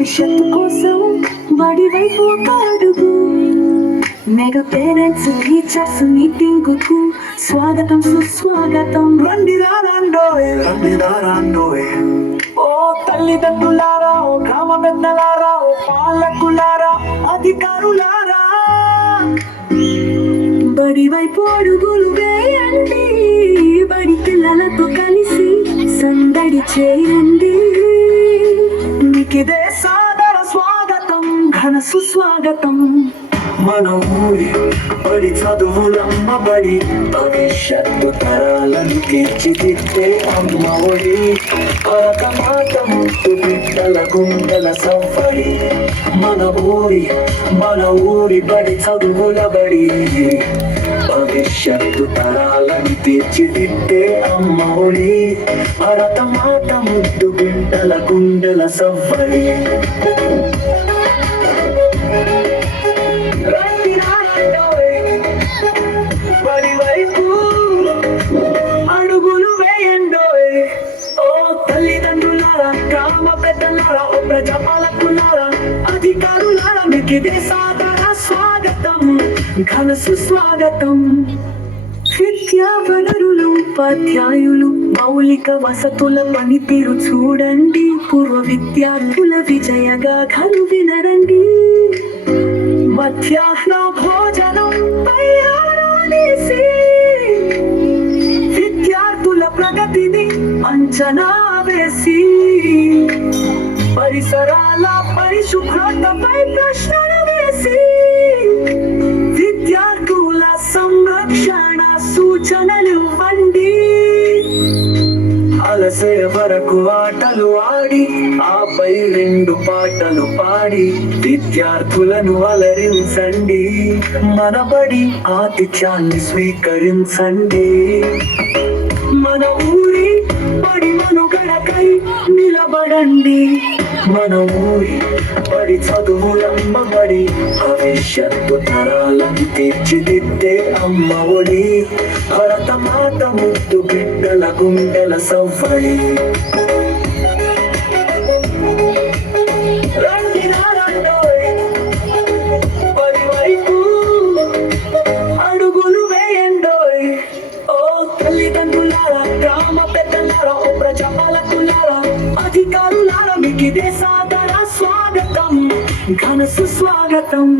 భవిష్యత్తు కోసం బడి వైపు ఒక అడుగు. మెగా పేరెంట్స్ టీచర్స్ మీటింగ్ కు స్వాగతం సుస్వాగతం. రండి రాండోయ్ ఓ తల్లిదండ్రులారా, ఓ గ్రామ పెద్దలారా, ఓ పాలకులారా, అధికారులారా, బడి వైపు అడుగులు వేయండి. బడి పిల్లలతో కలిసి సందడి చేయండి. మీకిదే సాదర స్వాగతం, ఘన సుస్వాగతం. మన ఊరి బడి చదువులమ్మ బడి, భవిష్యత్తు తరాలను తీర్చిదిద్దే అమ్మ ఒడి. పరకమాట ముద్దు బిడ్డల గుండెల సవ్వడి. మన ఊరి బడి చదువుల బడి, భవిష్యత్తు తరాలను తీర్చిదిద్దే అమ్మ ఒడి. భరతమాత ముద్దు బిడ్డల గుండెల సవ్వడి. బడి వైపు అడుగులు వేయండోయ్. ఓ తల్లిదండ్రులారా, గ్రామ పెద్దలారా, ఓ ప్రజాపాలకులారా, అధికారులారా, మీకిదే సాదర స్వాగతం, ఘన సుస్వాగతం. విద్యా వనరులు, ఉపాధ్యాయులు, మౌలిక వసతుల పనితీరు చూడండి. పూర్వ విద్యార్థుల విజయగాథలు వినరండి. మధ్యాహ్న భోజనం తయారేసి విద్యార్థుల ప్రగతిని అంచనా వేసి, పరిసరాల పరిశుభ్రతపై ప్రశ్నలు వేసి, విద్యార్థుల సంరక్షణ సూచనలు ఇవ్వండి. అలసే వరకు ఆటలు ఆడి, ఆపై 2 పాటలు పాడి, విద్యార్థులను అలరించండి. మన బడి ఆతిథ్యాన్ని స్వీకరించండి. మన ఊరి బడి మనుగడకై నిలబడండి. మన ఊరి బడి చదువులమ్మ బడి, భవిష్యత్తు తరాలను తీర్చిదిద్దే అమ్మ ఒడి. భరతమాత ముద్దు బిడ్డల గుండెల సవ్వడి. రండి రాండోయ్, బడి వైపు అడుగులు వేయండోయ్. ఓ తల్లిదండ్రులారా, గ్రామ పెద్దలారా, ఓ ప్రజాపాలకులారా, అధికారులారా, మీకిదే సాదర స్వాగతం, ఘన సుస్వాగతం.